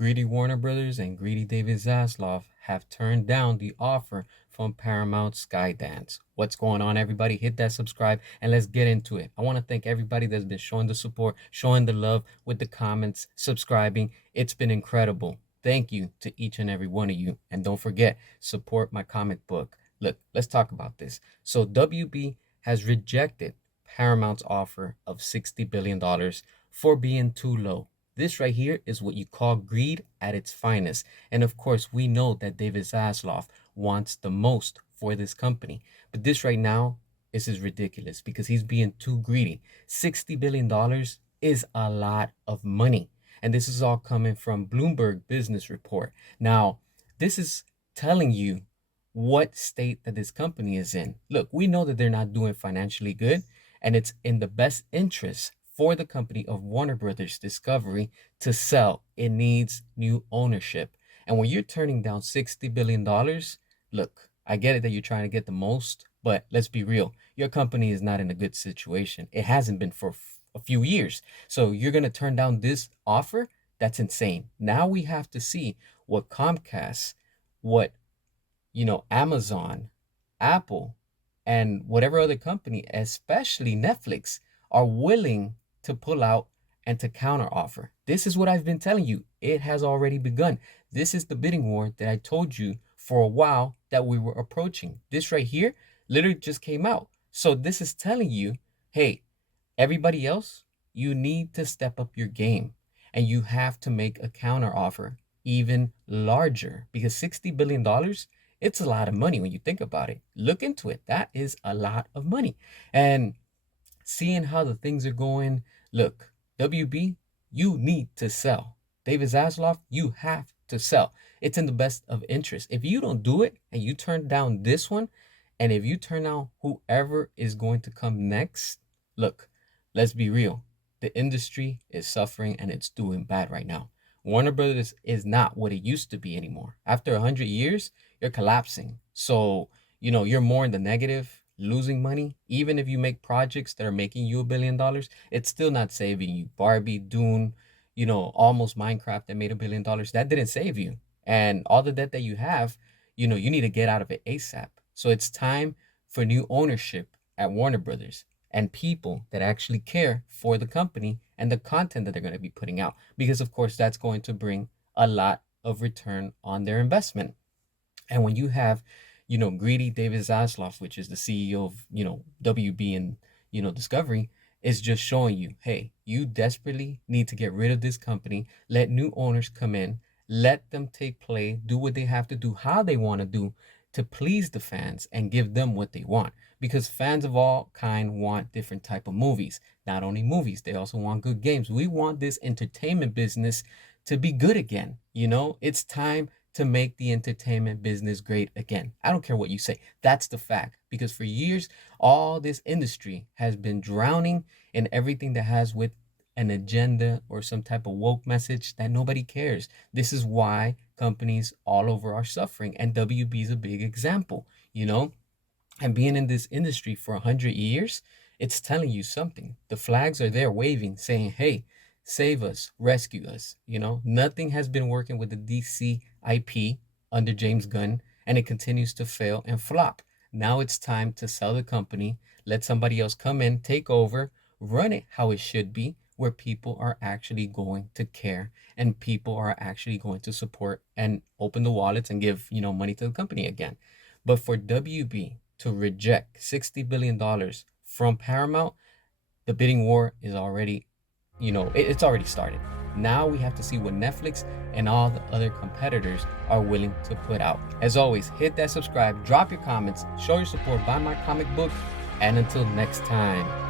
Greedy Warner Brothers and greedy David Zaslav have turned down the offer from Paramount Skydance. What's going on, everybody? Hit that subscribe and let's get into it. I want to thank everybody that's been showing the support, showing the love with the comments, subscribing. It's been incredible. Thank you to each and every one of you. And don't forget, support my comic book. Look, let's talk about this. So WB has rejected Paramount's offer of $60 billion for being too low. This right here is what you call greed at its finest. And of course, we know that David Zaslav wants the most for this company. But this right now is ridiculous because he's being too greedy. $60 billion is a lot of money. And this is all coming from Bloomberg Business Report. Now, this is telling you what state that this company is in. Look, we know that they're not doing financially good, and it's in the best interest for the company of Warner Brothers Discovery to sell. It needs new ownership. And when you're turning down $60 billion, look, I get it that you're trying to get the most, but let's be real. Your company is not in a good situation. It hasn't been for a few years. So you're going to turn down this offer? That's insane. Now we have to see what Comcast, what, Amazon, Apple, and whatever other company, especially Netflix, are willing to pull out and to counter offer. This is what I've been telling you. It has already begun. This is the bidding war that I told you for a while that we were approaching. This right here literally just came out. So this is telling you, hey, everybody else, you need to step up your game and you have to make a counter offer even larger because $60 billion, it's a lot of money when you think about it. Look into it. That is a lot of money. And seeing how the things are going, look, WB, you need to sell. David Zaslav, you have to sell. It's in the best of interest. If you don't do it and you turn down this one, and if you turn down whoever is going to come next, look, let's be real. The industry is suffering and it's doing bad right now. Warner Brothers is not what it used to be anymore. After 100 years, you're collapsing. So, you're more in the negative, losing money. Even if you make projects that are making you $1 billion, it's still not saving you. Barbie, Dune, almost Minecraft that made $1 billion. That didn't save you. And all the debt that you have, you need to get out of it ASAP. So it's time for new ownership at Warner Brothers and people that actually care for the company and the content that they're going to be putting out. Because of course, that's going to bring a lot of return on their investment. And when you have, greedy David Zaslav, which is the CEO of, WB and, Discovery, is just showing you, hey, you desperately need to get rid of this company, let new owners come in, let them take play, do what they have to do, how they want to do to please the fans and give them what they want. Because fans of all kind want different type of movies. Not only movies, they also want good games. We want this entertainment business to be good again. It's time to make the entertainment business great again. I don't care what you say. That's the fact. Because for years, all this industry has been drowning in everything that has with an agenda or some type of woke message that nobody cares. This is why companies all over are suffering. And WB is a big example, And being in this industry for 100 years, it's telling you something. The flags are there waving, saying, hey, save us, rescue us. Nothing has been working with the DC IP under James Gunn, and it continues to fail and flop. Now it's time to sell the company, let somebody else come in, take over, run it how it should be, where people are actually going to care and people are actually going to support and open the wallets and give, money to the company again. But for WB to reject $60 billion from Paramount, the bidding war is already, it's already started. Now we have to see what Netflix and all the other competitors are willing to put out. As always, hit that subscribe, drop your comments, show your support, buy my comic book, and until next time.